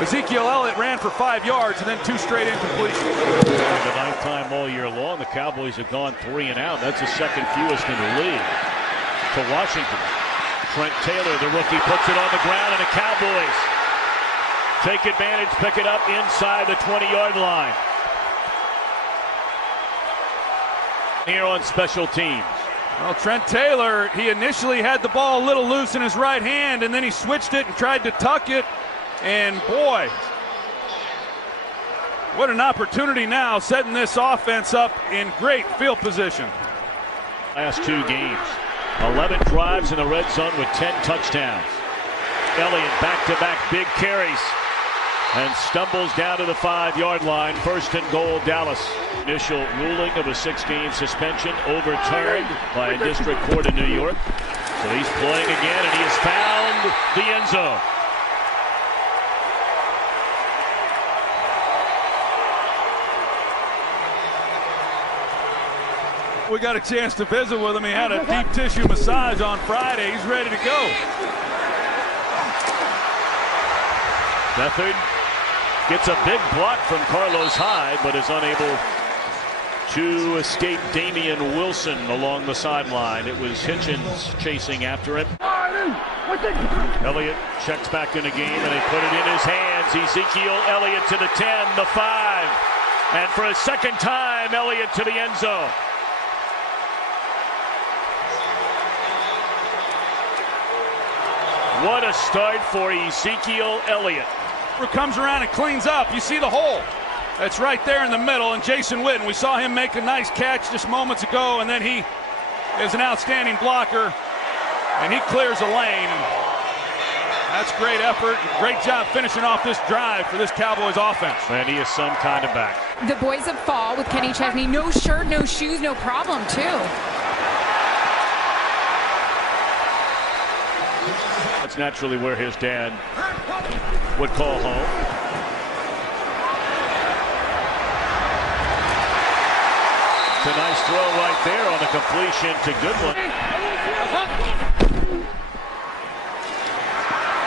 Ezekiel Elliott ran for 5 yards and then 2 straight incompletions. The 9th time all year long, the Cowboys have gone 3 and out. That's the second fewest in the league. To Washington. Trent Taylor, the rookie, puts it on the ground, and the Cowboys take advantage, pick it up inside the 20-yard line. Here on special teams. Well, Trent Taylor, he initially had the ball a little loose in his right hand, and then he switched it and tried to tuck it. And boy, what an opportunity now, setting this offense up in great field position. Last 2 games, 11 drives in the red zone with 10 touchdowns. Elliott back-to-back big carries and stumbles down to the 5-yard line. 1st and goal, Dallas. Initial ruling of a 6-game suspension overturned by a district court in New York. So he's playing again, and he has found the end zone. We got a chance to visit with him. He had a deep tissue massage on Friday. He's ready to go. Beathard gets a big block from Carlos Hyde, but is unable to escape Damian Wilson along the sideline. It was Hitchens chasing after him. Elliott checks back in the game, and they put it in his hands. Ezekiel Elliott to the 10, the 5. And for a second time, Elliott to the end zone. What a start for Ezekiel Elliott. Comes around and cleans up. You see the hole. That's right there in the middle. And Jason Witten, we saw him make a nice catch just moments ago, and then he is an outstanding blocker, and he clears a lane. That's great effort. Great job finishing off this drive for this Cowboys offense. And he is some kind of back. The boys of fall with Kenny Chesney. No shirt, no shoes, no problem, too. That's naturally where his dad would call home. It's a nice throw right there on the completion to Goodwin.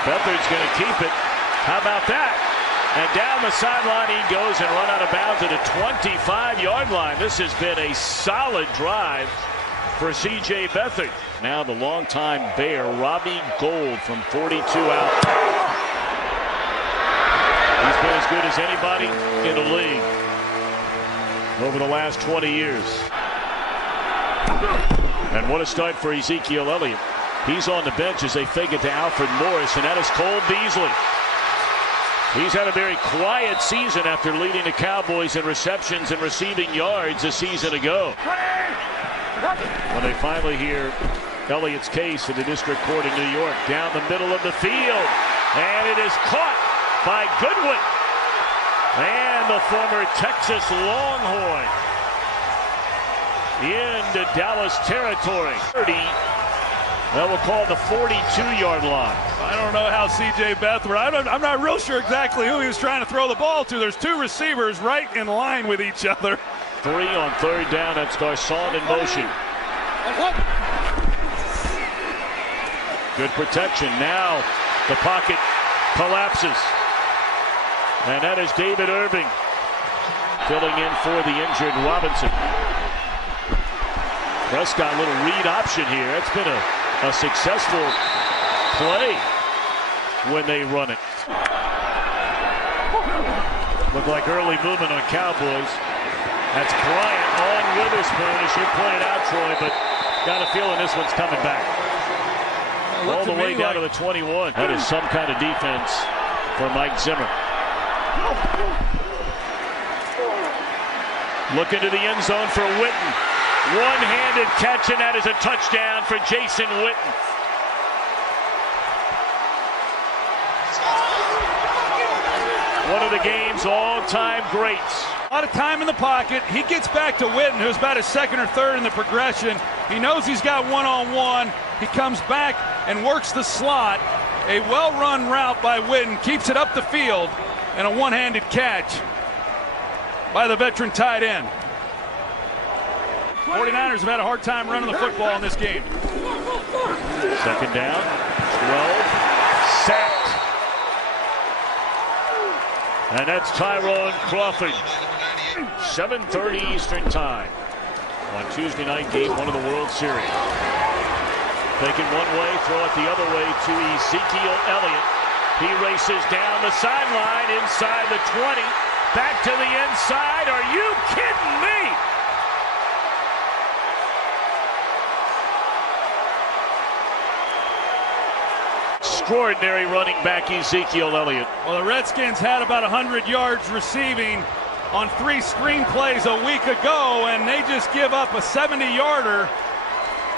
Beathard's going to keep it. How about that? And down the sideline he goes and run out of bounds at a 25-yard line. This has been a solid drive for C.J. Beathard. Now the longtime Bear, Robbie Gould, from 42 out. He's been as good as anybody in the league over the last 20 years. And what a start for Ezekiel Elliott. He's on the bench as they fake it to Alfred Morris, and that is Cole Beasley. He's had a very quiet season after leading the Cowboys in receptions and receiving yards a season ago. When they finally hear Elliott's case in the district court in New York, down the middle of the field, and it is caught by Goodwin, and the former Texas Longhorn into Dallas territory. 30, that will call the 42-yard line. I don't know how C.J. Beathard, I'm not real sure exactly who he was trying to throw the ball to. There's 2 receivers right in line with each other. 3 on 3rd down. That's Garcon in motion. Good protection. Now the pocket collapses. And that is David Irving filling in for the injured Robinson. Prescott, a little read option here. It's been a successful play when they run it. Look like early movement on Cowboys. That's Bryant on Witherspoon. It should play it out, Troy, but got a feeling this one's coming back. All the way down to the 21. That is some kind of defense for Mike Zimmer. Look into the end zone for Witten. One-handed catch, and that is a touchdown for Jason Witten. One of the game's all-time greats. A lot of time in the pocket. He gets back to Witten, who's about his 2nd or 3rd in the progression. He knows he's got one-on-one. He comes back and works the slot. A well-run route by Witten, keeps it up the field, and a one-handed catch by the veteran tight end. 49ers have had a hard time running the football in this game. 2nd down, 12, sacked. And that's Tyrone Crawford. 7:30 Eastern time on Tuesday night, game 1 of the World Series. Taking one way, throw it the other way to Ezekiel Elliott. He races down the sideline inside the 20. Back to the inside. Are you kidding me? Extraordinary running back Ezekiel Elliott. Well, the Redskins had about 100 yards receiving on 3 screen plays a week ago, and they just give up a 70-yarder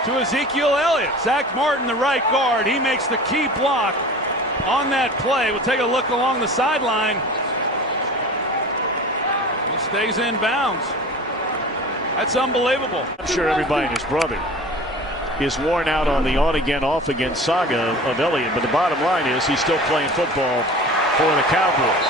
to Ezekiel Elliott. Zach Martin, the right guard, he makes the key block on that play. We'll take a look along the sideline. He stays in bounds. That's unbelievable. I'm sure everybody and his brother is worn out on the on-again, off-again saga of Elliott, but the bottom line is he's still playing football for the Cowboys.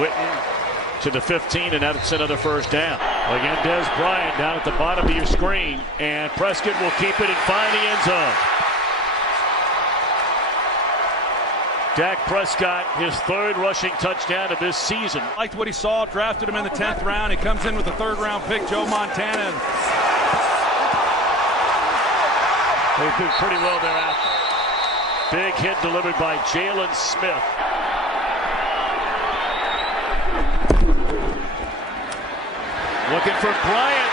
Witten to the 15, and that's another first down. Again, Des Bryant down at the bottom of your screen, and Prescott will keep it and find the end zone. Dak Prescott, his 3rd rushing touchdown of this season. Liked what he saw, drafted him in the 10th round. He comes in with the 3rd-round pick, Joe Montana. They did pretty well thereafter. Big hit delivered by Jalen Smith. Looking for Bryant.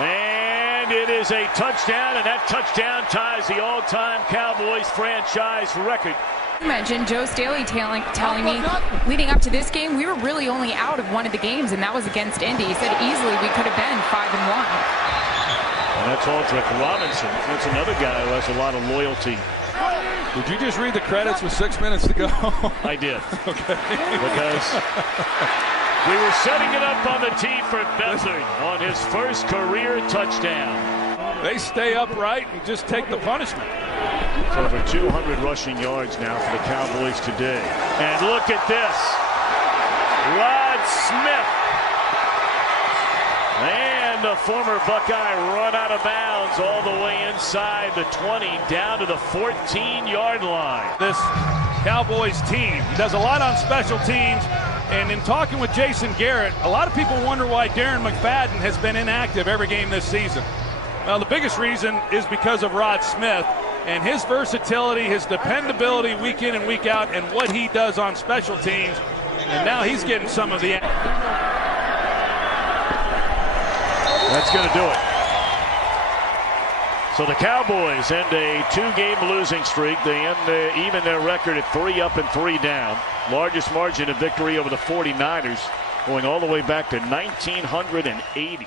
And it is a touchdown, and that touchdown ties the all-time Cowboys franchise record. You mentioned Joe Staley telling me leading up to this game, we were really only out of one of the games, and that was against Indy. He said easily we could have been 5-1. And that's Aldrick Robinson. That's another guy who has a lot of loyalty. Did you just read the credits with 6 minutes to go? I did. Okay. Because we were setting it up on the tee for Beathard on his first career touchdown. They stay upright and just take the punishment. It's over 200 rushing yards now for the Cowboys today. And look at this. Rod Smith. And the former Buckeye run out of bounds all the way inside the 20 down to the 14-yard line. This Cowboys team, he does a lot on special teams, and in talking with Jason Garrett, a lot of people wonder why Darren McFadden has been inactive every game this season. Well, the biggest reason is because of Rod Smith and his versatility, his dependability week in and week out, and what he does on special teams. And now he's getting some of the... That's going to do it. So the Cowboys end a 2-game losing streak. They end even their record at 3 up and 3 down. Largest margin of victory over the 49ers, going all the way back to 1980.